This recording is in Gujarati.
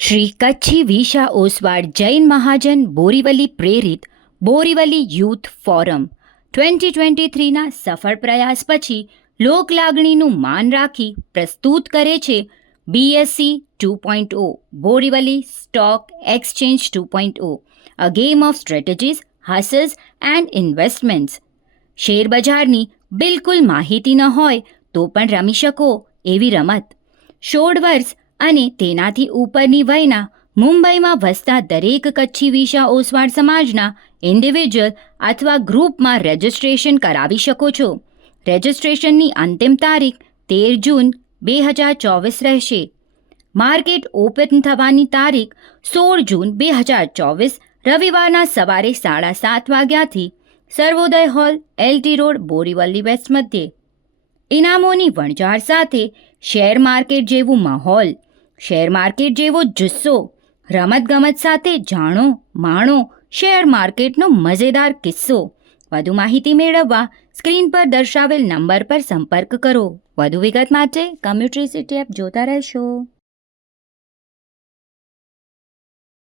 શ્રી કચ્છી વિશા ઓસવાડ જૈન મહાજન બોરીવલી પ્રેરિત બોરીવલી યુથ ફોરમ 2023ના સફળ પ્રયાસ પછી લોકલાગણીનું માન રાખી પ્રસ્તુત કરે છે BSE 2.0 Borivali stock exchange 2.0 a game of strategies hustles and investments. શેરબજારની બિલકુલ માહિતી ન હોય તો પણ રમી શકો એવી રમત. 16 વર્ષ અને તેનાથી ઉપરની વયના મુંબઈમાં વસતા દરેક કચ્છી વિશા ઓસવાડ સમાજના ઇન્ડિવિજ્યુઅલ અથવા ગ્રુપમાં રજિસ્ટ્રેશન કરાવી શકો છો. રજિસ્ટ્રેશનની અંતિમ તારીખ 13 જૂન 2024 રહેશે. માર્કેટ ઓપન થવાની તારીખ 16 જૂન 2024 રવિવારના સવારે 7:30 વાગ્યાથી Sarvodaya hall, LT road, Borivali west મધ્યે. ઇનામોની વણઝાર સાથે શેર માર્કેટ જેવું માહોલ, શેર માર્કેટ જેવો જુસ્સો, રમતગમત સાથે જાણો માણો શેર માર્કેટનો મજેદાર કિસ્સો. વધુ માહિતી મેળવવા સ્ક્રીન પર દર્શાવેલ નંબર પર સંપર્ક કરો. વધુ વિગત માટે કમ્યુટ્રી સિટી એપ જોતા રહેશો.